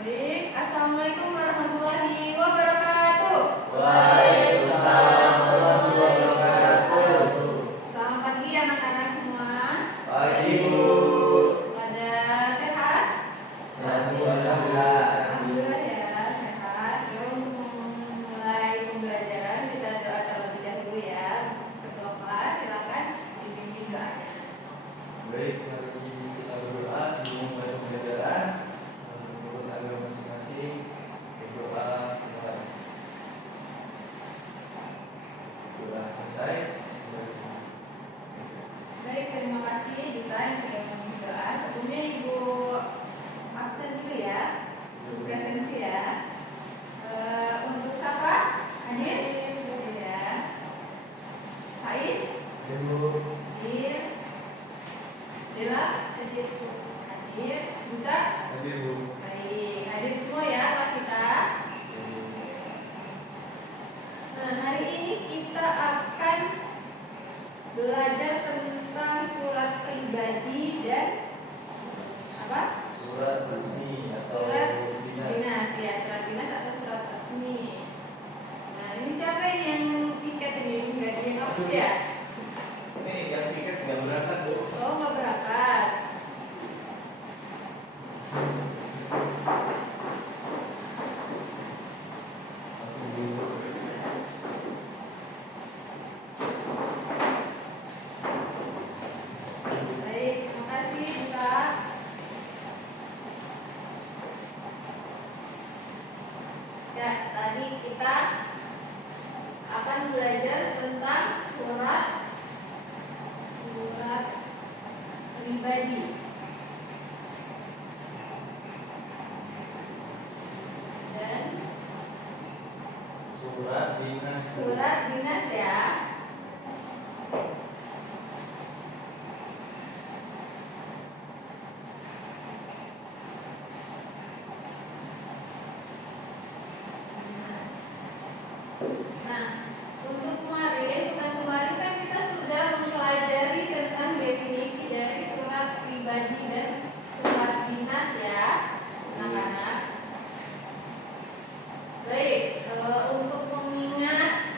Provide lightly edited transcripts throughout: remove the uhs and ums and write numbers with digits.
Baik, Assalamualaikum warahmatullahi wabarakatuh. Waalaikumsalam warahmatullahi wabarakatuh. Selamat pagi anak-anak semua. Pagi Bu. Pada sehat? Alhamdulillah. Alhamdulillah ya, sehat. Yuk untuk memulai pembelajaran kita doa terlebih dahulu ya. Ketua kelas silakan dipimpin doanya. Baik, mari kita berdoa sebelum mulai pembelajaran. Menurut agama masing-masing berdoa mulai. Doa selesai. Baik, terima kasih Dita yang sudah memimpin doa. Sebelumnya Ibu absen dulu ya, Ibu presensi ya. Untuk siapa? Hadir? Ya. Faiz? Hadir. Bella? Hadir. Hadir. Duta? Hadir Bu. Baik, hadir semua ya kelas kita. Nah, hari ini kita akan belajar tentang surat pribadi dan apa? Surat resmi atau Surat dinas. dinas ya, surat dinas atau surat resmi. Nah, ini siapa ini yang piket ini? Enggak dia hapus ya? Ini yang tiket nggak berangkat Bu. Oh, nggak berangkat. Baik, terima kasih Dita. Ya, tadi kita akan belajar tentang surat pribadi. Dan Surat dinas. surat dinas ya. Nah, untuk kemarin, bukan kemarin kan kita sudah mempelajari tentang definisi dari surat pribadi dan surat dinas ya, anak-anak. Baik, untuk mengingat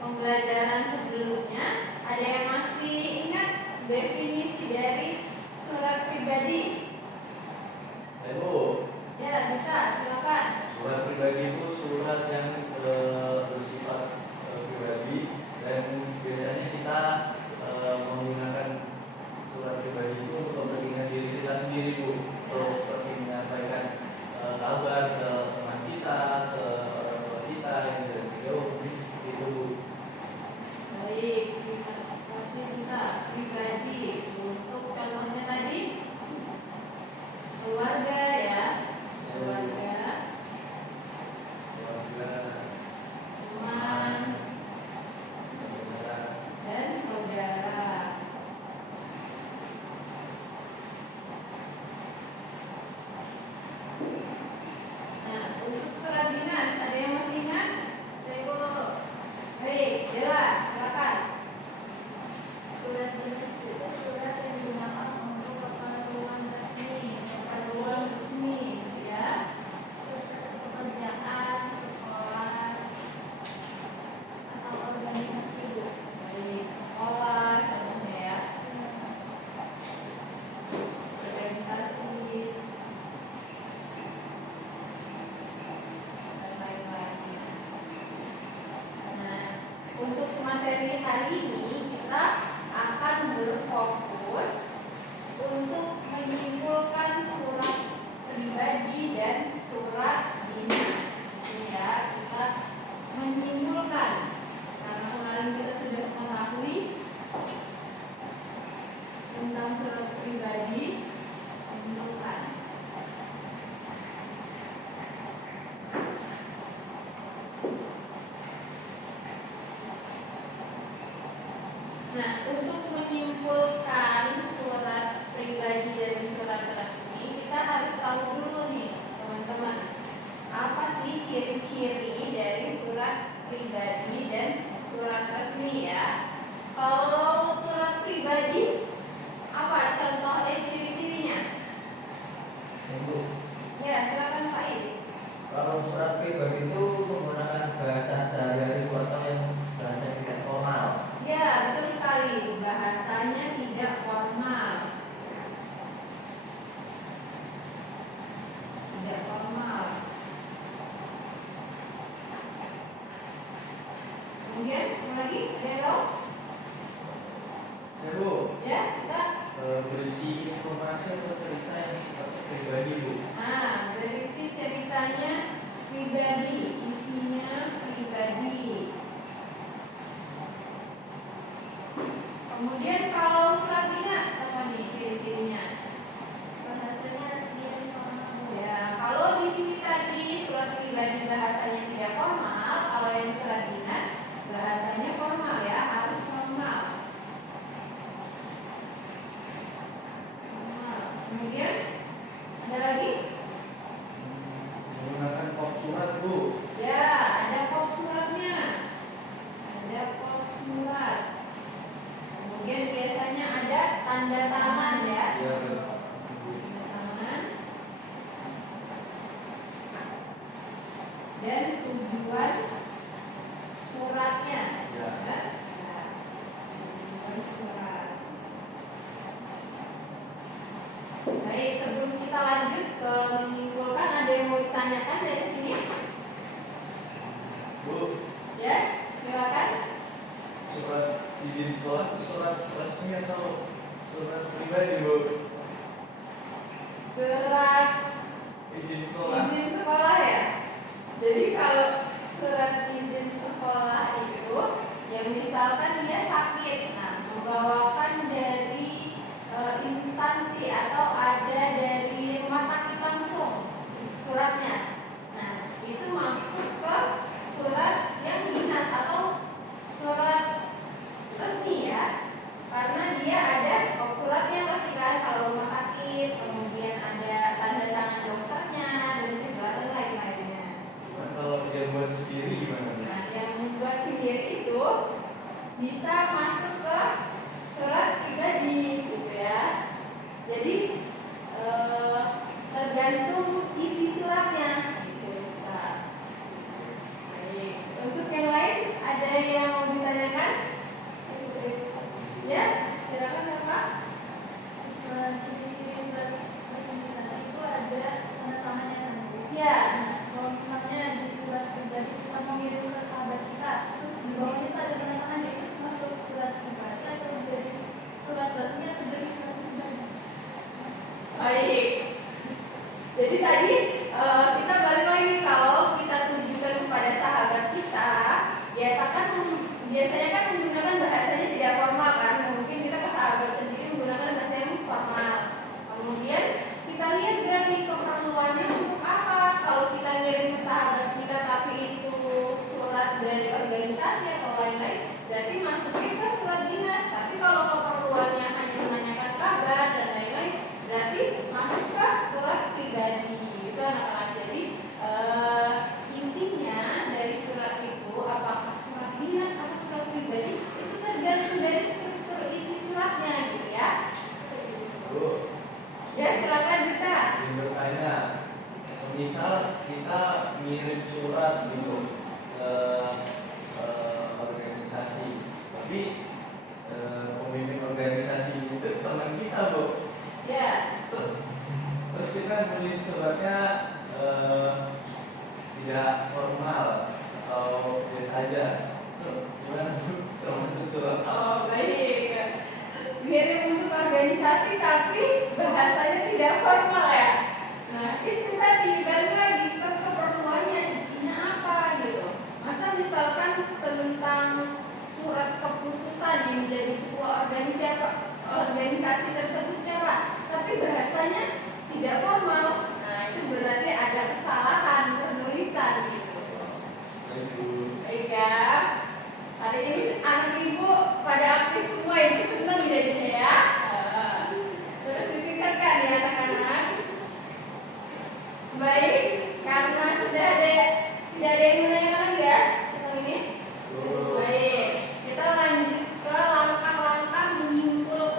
pembelajaran sebelumnya, ada yang masih ingat definisi dari surat pribadi? Bu. Ya, bisa, silakan. Surat pribadi itu surat yang bersifat pribadi, dan biasanya kita menggunakan surat pribadi itu untuk kepentingan diri kita sendiri Bu, untuk seperti menyampaikan kabar ke teman kita, ke orang tua kita yang jauh itu Bu. Baik, kita pribadi. Untuk contohnya tadi, berisi informasi atau cerita yang sifatnya pribadi, Bu. Nah, berisi ceritanya pribadi, isinya pribadi. Kemudian kalau surat dinas apa nih ciri-cirinya? Bahasanya resmi dan formal. Ya, kalau di sini tadi surat pribadi bahasanya tidak formal, kalau yang surat dinas bahasanya formal ya, harus formal. Formal. Kemudian ada lagi? Menggunakan kop surat, Bu. Ya, ada kop suratnya. Ada kop surat. Kemudian biasanya ada tanda tangan ya. Ya, Tanda tangan. Dan tujuan suratnya. Ya. Ya. Nah, tujuan surat. Baik, sebelum kita lanjut ke menyimpulkan, ada yang mau ditanyakan dari sini? Bu, Ya, silakan. surat izin sekolah itu surat resmi atau surat pribadi, Bu? Surat Izin sekolah. izin sekolah ya. Jadi kalau surat izin sekolah itu, ya misalkan dia sakit, nah membawakan dari instansi atau ada dari rumah sakit langsung suratnya. Nah itu masuk ke surat yang dinas atau surat resmi ya, karena dia ada suratnya pasti kan kalau rumah sakit, kemudian ada tanda tangan dokternya dan penjelasan lain-lainnya. Cuman kalau dia buat sendiri gimana, Bu? Nah, yang membuat sendiri itu bisa masuk ke surat pribadi, gitu ya. Jadi tergantung isi suratnya, gitu. Nah, baik. Untuk yang lain ada yang mau ditanyakan? Ya, silakan Pak. Ciri-ciri surat resmi itu ada tanda tangannya kan, Bu? Ya, Kalau misalnya di surat pribadi kita mau ngirim ke sahabat kita, terus di bawahnya itu ada tanda tangan, itu masuk surat pribadi atau jadi surat resmi atau jadi surat pribadi? baik. Jadi tadi kita balik lagi, kalau kita tujukan kepada sahabat kita, biasanya kan menggunakan bahasanya tidak formal kan. Mungkin kita ke sahabat sendiri menggunakan bahasa yang formal. Kemudian kita lihat berarti keperluannya untuk apa. Kalau kita ngirim ke sahabat kita tapi itu surat dari organisasi atau lain-lain, berarti masuknya ke surat dinas. Tapi kalau keperluannya hanya menanyakan kabar dan lain-lain, berarti masuk ke surat pribadi. Itu anak-anak. Jadi isinya dari surat itu apakah surat dinas atau surat pribadi itu tergantung dari struktur isi suratnya, gitu ya. Bu, Ya silakan Dita. izin bertanya. Semisal kita ngirim surat gitu ke organisasi, tapi pemimpin organisasi itu teman kita, Bu. Ya. Terus kita nulis suratnya tidak formal atau biasa aja. Gimana, Bu? Termasuk surat Oh baik. Ngirim untuk organisasi tapi bahasanya tidak formal ya. Nah itu tadi balik lagi ke keperluannya, isinya apa gitu. Masa misalkan tentang surat keputusan yang menjadi ketua organisasi tersebut siapa, tapi bahasanya tidak formal. Nah itu berarti ada kesalahan penulisan gitu. itu. Baik ya. Hari ini anak ibu pada aktif semua, ibu senang jadinya ya. Terus ditingkatkan ya anak-anak. Baik, karena sudah tidak ada yang menanyakan lagi ya tentang ini. Baik, kita lanjut ke langkah-langkah menyimpulkan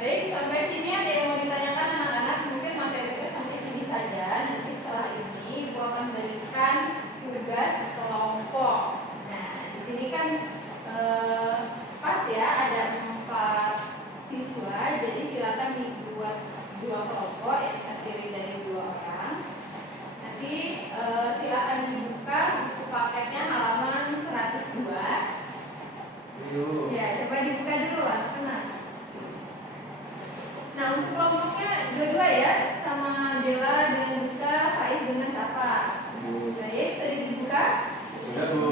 Baik, sampai sini ada yang mau ditanyakan anak-anak? Mungkin materinya sampai sini saja. Nanti setelah ini Ibu akan berikan tugas kelompok. Nah, di sini kan pas ya ada 4 siswa, jadi silakan dibuat 2 kelompok yang terdiri dari 2 orang. Nanti silakan dibuka buku paketnya halaman 102. Ya, coba dibuka dulu anak-anak. Nah, untuk kelompoknya dua-dua ya, sama Dela dengan Duta, Faiz dengan Safa. Baik, sudah dibuka? Sudah, Bu.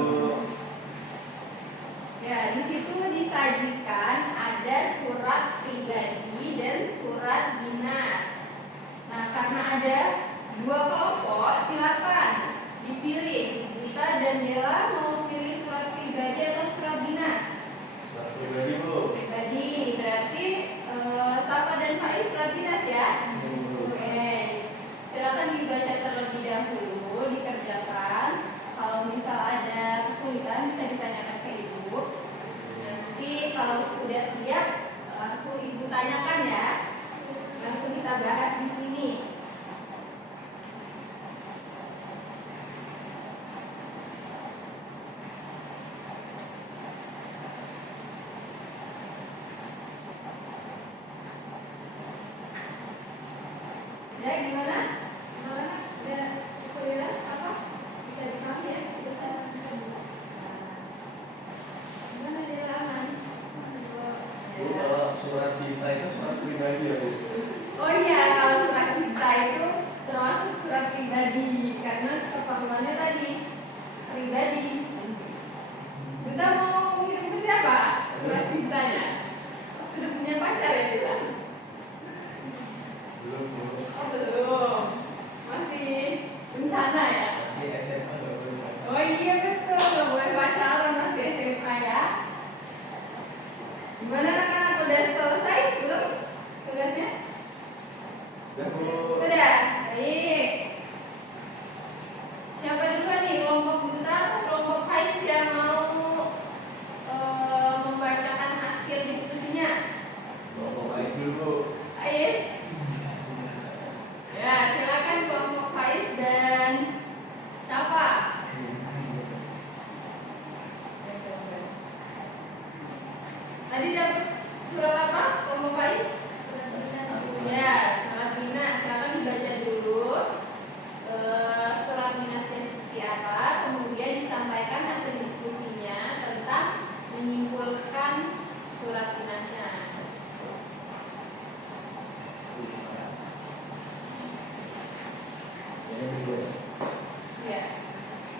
Ya, di situ disajikan ada surat pribadi dan surat dinas. Nah, karena ada 2 kelompok, silakan dipilih. Duta dan Dela mau pilih surat pribadi atau surat dinas? Surat pribadi, Bu. Pribadi, berarti Safa dan Faiz surat dinas ya? Oke. Silakan dibaca terlebih dahulu, dikerjakan. Kalau misal ada kesulitan bisa ditanyakan ke Ibu. Nanti kalau sudah siap langsung Ibu tanyakan ya. Langsung bisa bahas di sini. Ya, gimana? Ya, kesulitan apa? Bisa dipahami ya? Bisa buka. Gimana dia aman? Bu, kalau surat cinta itu surat pribadi ya, Bu? Oh iya, kalau surat cinta itu termasuk surat pribadi karena keperluannya tadi pribadi. Kita mau ngirim ke siapa? Surat cintanya. Sudah punya pacar ya kita? Belum, Bu. Oh belum, masih bencana ya? Masih SMA nggak boleh pacaran. Oh iya betul, nggak boleh pacaran masih SMA ya. Gimana anak-anak udah selesai belum tugasnya? Sudah, Bu. Sudah, baik. Siapa duluan nih, kelompok Duta atau kelompok Faiz yang mau membacakan hasil diskusinya? Kelompok Ais dulu, Bu. Faiz? Ya, silakan kelompok Faiz dan Safa. Tadi dapat surat apa? Kelompok Faiz? Ya, surat dinas. Silakan dibaca dulu surat dinasnya seperti apa. Kemudian disampaikan hasil diskusinya tentang menyimpulkan surat dinasnya. Ya.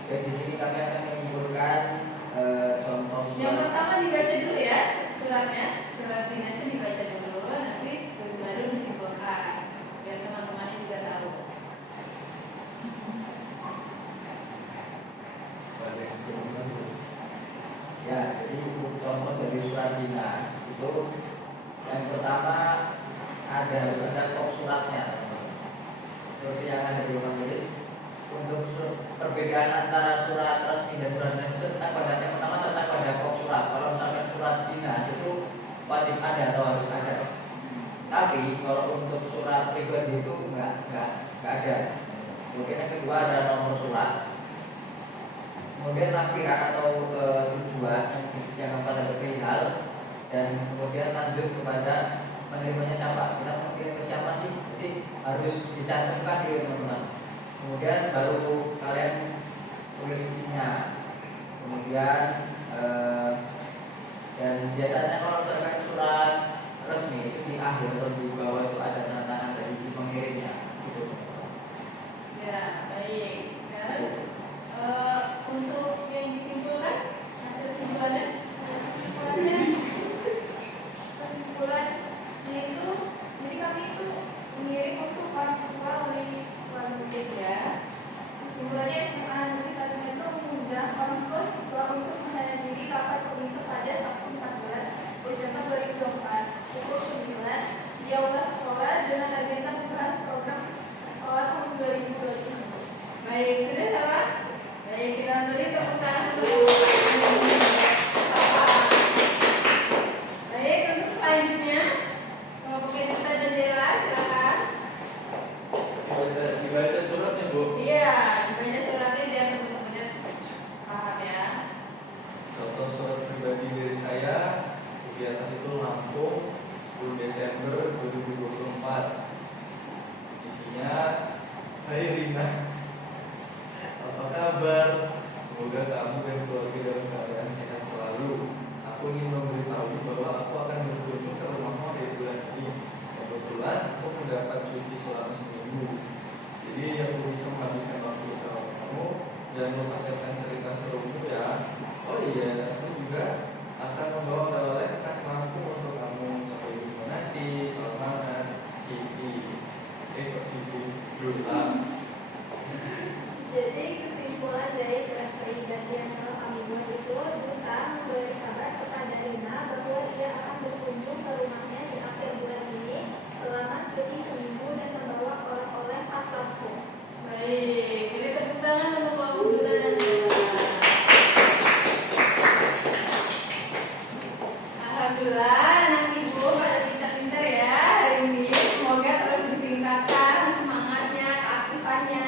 Oke, di sini kami akan menyimpulkan contoh Yang surat. pertama dibaca dulu ya suratnya, surat dinasnya dibaca dulu, nanti baru disimpulkan biar teman-temannya juga tahu. Ya, jadi untuk contoh dari surat dinas itu yang pertama harus ada kop suratnya. Seperti yang ada di ruang tulis. Untuk perbedaan antara surat resmi dan surat dinas itu terletak pada yang pertama terletak pada kop surat. Kalau misalkan surat dinas itu wajib ada atau harus ada. Tapi kalau untuk surat pribadi itu nggak ada. Kemudian yang kedua ada nomor surat. Kemudian lampiran atau tujuan yang kepada perihal, dan kemudian lanjut kepada menerimanya siapa. Kita mau kirim ke siapa sih? Jadi harus dicantumkan di teman-teman. Kemudian baru kalian tulis isinya. Kemudian dan biasanya kalau misalkan surat resmi itu di akhir atau di bawah itu ada tanda tangan dari si pengirimnya. Gitu. Ya, baik. Sekarang untuk yang disimpulkan hasil kesimpulannya itu jadi kami itu mengirim untuk orang tua oleh orang murid ya. Kesimpulannya SMA Negeri 1 itu mengundang orang tua siswa untuk menghadiri rapat komite pada Sabtu 14 Desember 2024 pukul 9 di Aula yang mempersiapkan cerita serumu ya. Oh iya, aku juga akan membawa oleh-oleh khas Lampung untuk kamu sampai di mana nanti. Selamat Siti. Kok Siti? Dula. Jadi kesimpulan dari kepribadian yang telah kami buat itu, Duta memberi kabar kepada Rina bahwa ia akan berkunjung ke rumahnya di akhir bulan ini selama cuti seminggu dan membawa oleh-oleh khas Lampung. Baik, jadi tepuk tangan untuk Lampung Duta dan Rina. Alhamdulillah, anak ibu pada pintar-pintar ya hari ini. Semoga terus ditingkatkan semangatnya, keaktifannya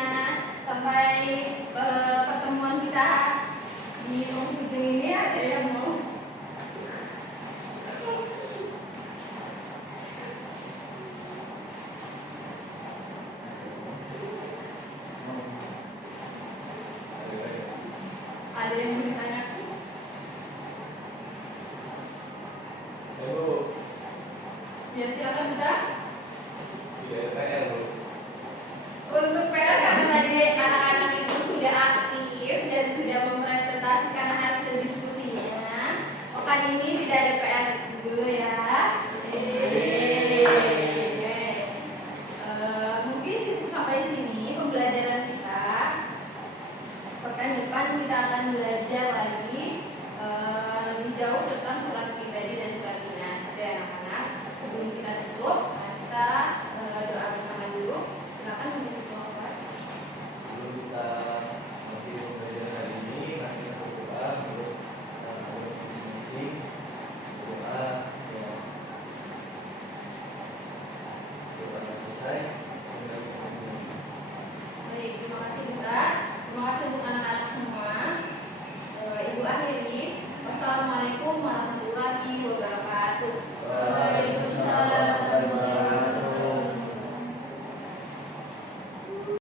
sampai pertemuan kita di penghujung ini. Ada yang mau? Ada yang mau ditanya sih? Saya Ya silakan Duta. tidak PR loh. Untuk PR karena tadi anak-anak itu sudah aktif dan sudah mempresentasikan hasil diskusinya. Pekan ini tidak ada PR dulu ya.